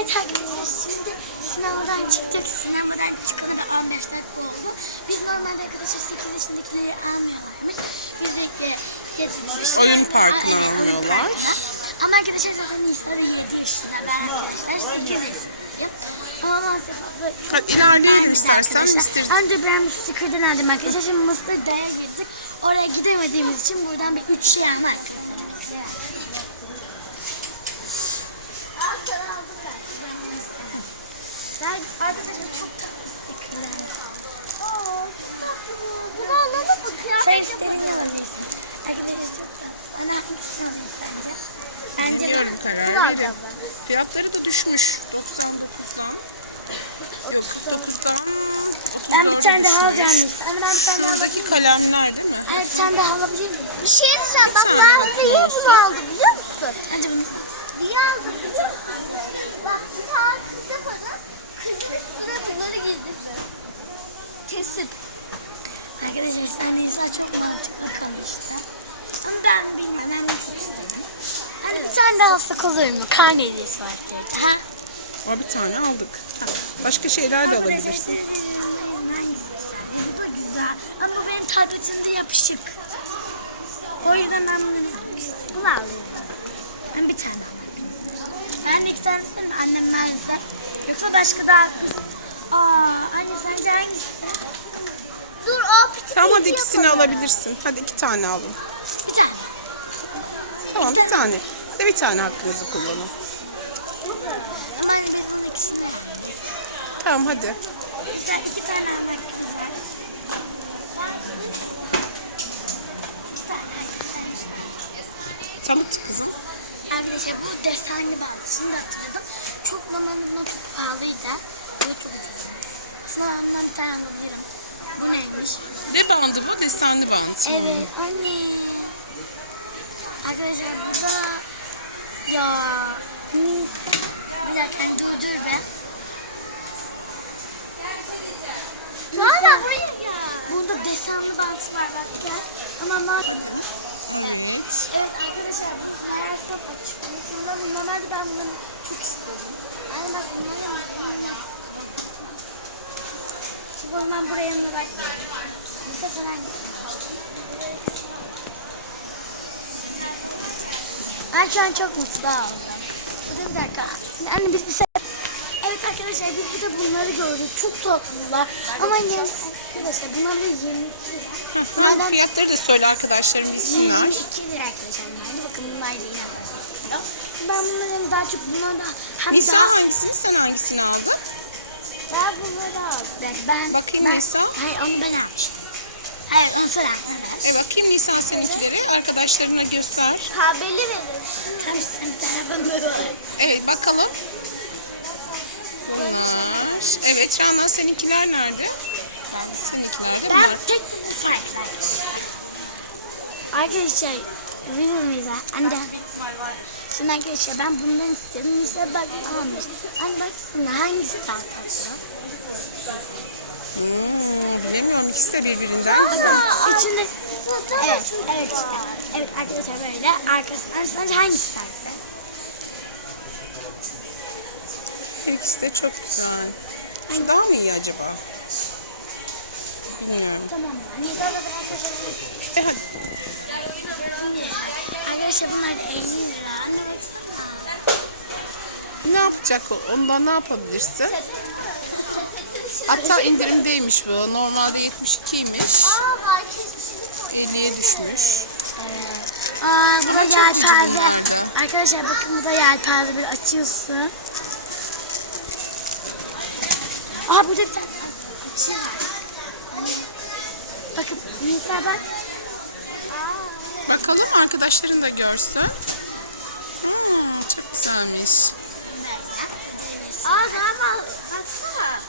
Evet arkadaşlar şimdi sınavdan çıktık. Sinemadan çıkalı da 15 dakika oldu. Biz normalde arkadaşlar 8 yaşındakileri almıyorlarmış. Biz de getirmişiz. Oyun parkına parkına. Ama arkadaşlar zaten Nisa da 7 yaşında. Ben arkadaşlar 8 yaşındayım. Ama maalesef Hadi ilerleyelim istersen. Önce ben sticker'dan aldım arkadaşlar. Şimdi Mısır Day'a gittik. Oraya gidemediğimiz için buradan bir 3 şey almak. Al sana aldım ben. Ben arkadaşlar çok tatlı sticker'lar. Oo, çok tatlı bu. Bunu alalım mı? İstediğini alabilirsin. Arkadaşlar çok tatlı. Bana hangisini alayım sence? Bence karar bunu alacağım ben. Fiyatları da düşmüş. 99'dan. Yok 9'dan. Ben bir tane daha alacağım. Ama ben bir tane daha alabilir Şuradaki kalemler değil mi? Evet sen de alabilir miyim? Bir şey diyeceğim. Bak ben niye bunu aldım biliyor musun? Hadi bunu. Niye aldım biliyor musun? Bak bir tane kız yaparız. Üstüne bunları giydim. Kesip. Arkadaşlar sen Nisa çok mantıklı konuştu. Ama ben bilmiyorum. Ben bunu çok istedim. Bir tane daha alsak olur mu? Karne hediyesi var dedi. Ha? O bir tane aldık. Ha, Başka şeyler de alabilirsin. Bu da güzel. Ama benim tabletimde yapışık. O yüzden ben bunu. Bunu alayım. Ben bir tane alayım. Ben de iki tane isterim. Annem neredeyse. Yoksa başka daha... Aa, anne sence hangisi? Dur o piti Tamam hadi ikisini alabilirsin. Hadi iki tane alın. Bir tane. Tamam bir tane. Hadi bir tane hakkınızı kullanın. Ama anne ben onun ikisini. Tamam hadi. Sen iki tane almak güzel. Bir tane, tane. Tanıt kızım. Arkadaşlar bu desenli bandı. Şimdi hatırladım. Çok zamanında çok pahalıydı. Bu çok güzel. Sana ondan bir tane alabilirim. Bu neymiş? Ne bandı bu? Desenli band. Evet anne. Arkadaşlar burada ya. Bir dakika dur dur be. Valla buraya. Bunda desenli bant var bak. Ama ma Evet. Evet arkadaşlar bu her sabah açık. Normalde ben bunları çok istiyorum. Ama bak bunları Şimdi o zaman buraya yanına bak. Nisa falan Ben şu an çok mutlu oldum. Dur bir dakika. Anne biz bir şey... Evet arkadaşlar biz bir de bunları gördük. Çok tatlılar. Ama yani arkadaşlar bunlar da 22 lira. Bunlardan Fiyatları da söyle arkadaşlarım bilsinler. 22 lira arkadaşlar. Yani bakın bunlar da yine. Ben bunların daha çok bunlardan hem Nisa daha hangisini sen hangisini aldın? daha bunları aldım. Ben, ben, Bakayım ben, Nisa. Hayır onu ben almıştım. Hayır onu sen aldın. E bakayım Nisa seninkileri. Arkadaşlarına göster. Haberi verir. Tamam sen bir tane bana böyle al. Evet bakalım. Bunlar. Evet Rana seninkiler nerede? Seninkiler de Ben bunlar. tek sayfalar. Arkadaşlar videomuza anne. Şimdi arkadaşlar ben bundan istedim. Mesela bak almış. Anne baksana hangisi daha tatlı? Hmm, bilemiyorum ikisi de birbirinden. Bakın içinde evet, evet işte. Evet arkadaşlar böyle arkasından sence hangisi daha güzel? İkisi de çok güzel. Şu daha mı iyi acaba? Bilmiyorum. Tamam? Nisa da E hadi. Arkadaşlar bunlar da 50 lira. Ne yapacak o? Ondan ne yapabilirsin? Hatta indirimdeymiş bu. Normalde 72'ymiş. Aa herkes bir şey 50'ye düşmüş. Aa bu da yelpaze. Arkadaşlar bakın bu da yelpaze böyle açıyorsun. Aa burada bir tane. Bakın Nisa bak. Bakalım arkadaşların da görsün. Hmm, çok güzelmiş. Aa galiba baksana.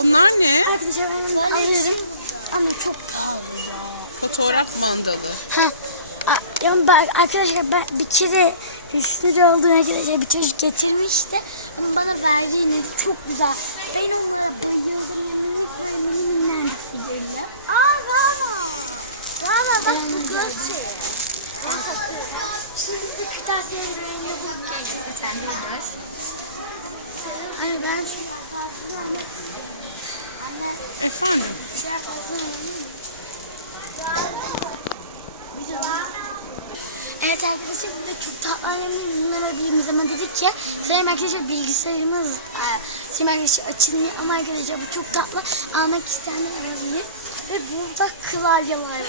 Onlar ne? Arkadaşlar ben onu alıyorum. Ama çok Fotoğraf mandalı. Ha. a- Ya ben, arkadaşlar ben bir kere sinir olduğuna arkadaşlar bir çocuk getirmişti. Ama bana verdiğinde de çok güzel. Ben onunla bayıldım. Yanımda minnak figürlü. Aa galiba. Galiba bak bu göz şeyi. Onu takıyorum. Şimdi bir kırtasiye reyonu bulup geldik bir tane de var. ben şu... Efendim? Şey. Evet arkadaşlar burada çok tatlı annemle zaman dedik ki Sayın arkadaşlar bilgisayarımız e, Sayın arkadaşlar açılmıyor ama arkadaşlar bu çok tatlı almak isteyenler olabilir ve burada klavyeler var.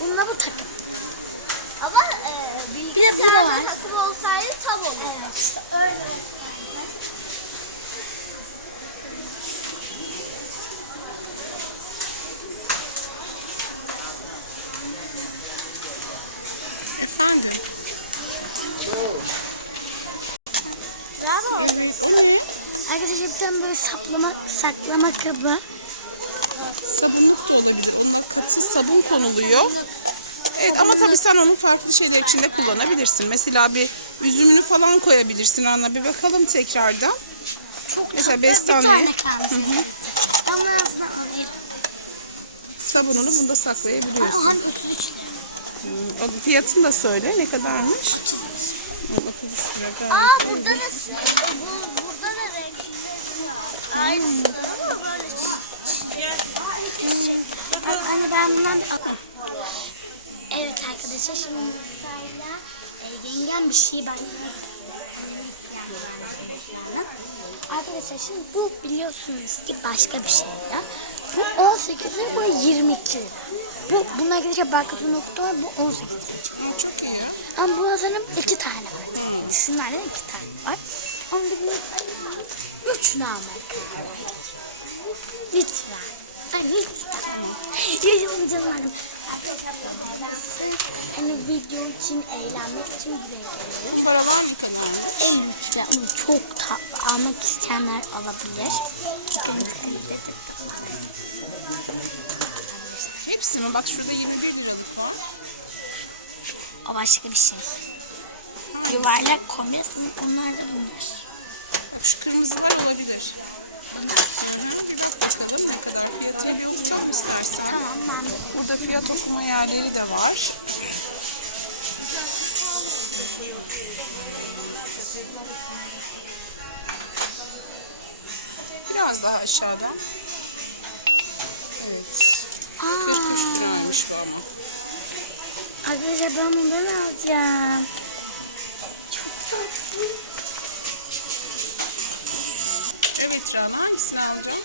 Bununla bu takım. Ama e, bilgisayarda takım olsaydı tam olur. Evet işte öyle? Bravo. Arkadaşlar bir tane böyle saplama, saklama kabı. Sabunluk da olabilir. Ona katı sabun konuluyor. Evet ama tabii sen onu farklı şeyler için de kullanabilirsin. Mesela bir üzümünü falan koyabilirsin Anna. Bir bakalım tekrardan. Çok Mesela tatlı. bestaneye. Bir tane alayım. Sabununu bunda saklayabiliyorsun. Ama hani 33 lira. Hmm, o fiyatını da söyle. Ne kadarmış? 33 lira. 30 lira gayet Aa burada da e, bu, burada da renkli aynısı ama böyle Ay, Anne ben bundan bir. Evet arkadaşlar şimdi Musa'yla e, yengem bir şey ben Arkadaşlar şimdi bu biliyorsunuz ki başka bir şey ya. Bu 18 lira, bu 22 lira. Bu, bunun arkadaşlar barkodu nokta var, bu 18 lira. Çok iyi ya. Ama bu sanırım iki tane var. Şunlardan iki tane var. Ama Musa'yla üçünü almak. Lütfen. Ay lütfen. Yaşamı canlarım. Hani video için, eğlenmek için buraya geliyoruz. Paralar ne kadarmış? En lütfen ama çok tatlı almak isteyenler alabilir. De- Hepsi mi? Bak şurada 21 liralık var. O başka bir şey. Yuvarlak kombinesin onlar da bunlar. Bak şu kırmızılar olabilir. İstersen. Tamam ben. Burada fiyat okuma yerleri de var. Biraz daha aşağıdan. Evet. Aa, 43 liraymış bu ama. arkadaşlar ben bundan alacağım. Çok tatlı. Rana hangisini aldın?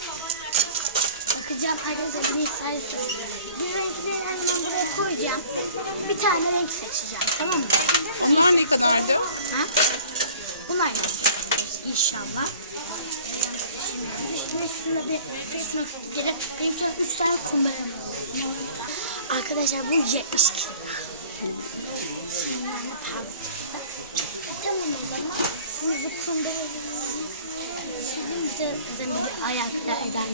Bakacağım arkadaşlar bir sayı Bir renkli hemen buraya koyacağım. Bir tane renk seçeceğim tamam mı? Bunlar ne kadardı? Ha? Bunlar mı? İnşallah. Şimdi şuna bir resmi gidelim. Benim için üç tane kumbaram var. Arkadaşlar bu 72 lira. Ne pahalı çıktı. Tamam o zaman. Burada kumbara Bir zaten bir ayakta eden.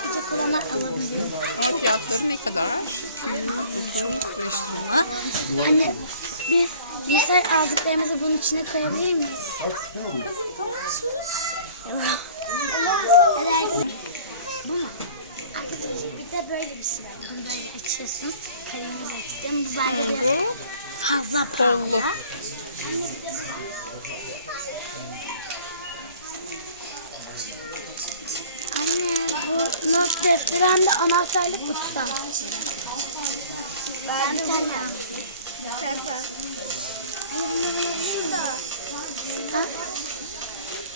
Çocuk olanlar alabiliyorum. Fiyatları ne kadar? Çok pahalı. Anne biz mesela aldıklarımızı bunun içine koyabilir miyiz? Bu mu? Arkadaşlar bir de böyle bir şey var. Bunu böyle açıyorsun. Kalemimizi açtım. Bu bence biraz fazla pahalı. Anne bu not defteri hem de anahtarlık kutusu. Ben bir tane.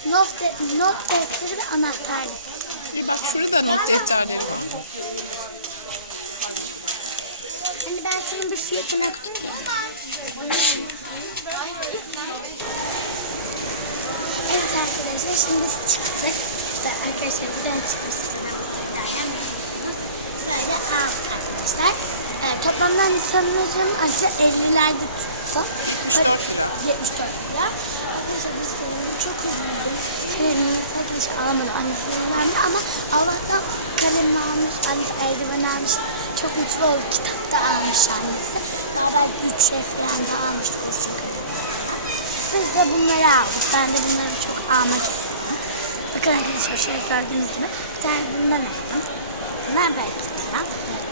Not, de, not defteri ve anahtarlık. Bir bak şurada not defterleri. Hani ben şunun bir fiyatını okudum. Arkadaşlar şimdi biz çıktık. Ve arkadaşlar buradan çıkmıştık. Böyle aldık arkadaşlar. Ee, toplamdan sanırım acı 50'lerde tuttu. Böyle 74 lira. Arkadaşlar biz bunu çok üzüldüm. Kalemini arkadaşlar almadı annesi verdi ama Allah'tan kalemini almış, annesi eldiven almış. Çok mutlu oldu. Kitap da almış annesi. Üç şey falan da almış. Teşekkür ederim. Biz de bunları aldık. Ben de bunları çok almak istedim. Bakın arkadaşlar şöyle gördüğünüz gibi bir tane bundan aldım. Bunlar belki falan.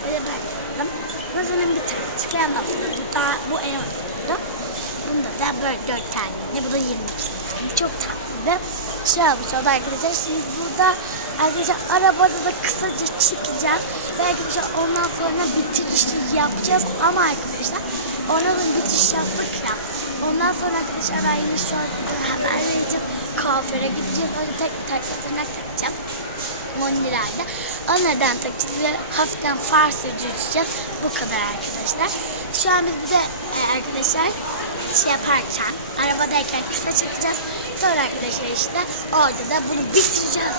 Böyle böyle aldım. Bunun bir tane çıkan aslında bu daha bu en uygundu. Bunda da böyle dört tane. Bu da 22 tane. Çok tatlı. Şey yapmış oldu arkadaşlar. Şimdi burada arkadaşlar arabada da kısaca çıkacağız. Belki bir şey ondan sonra bitirişi yapacağız. Ama arkadaşlar ondan sonra bitiriş yaptık ya. Ondan sonra arkadaşlar ben yine şu an haber vereceğim. Kuaföre gideceğiz. Orada tek tek tırnak takacağım. 10 liraydı. O neden takacağız ve hafiften far sürdüreceğiz. Bu kadar arkadaşlar. Şu an biz de e, arkadaşlar şey yaparken arabadayken kısa çekeceğiz. Sonra arkadaşlar işte orada da bunu bitireceğiz.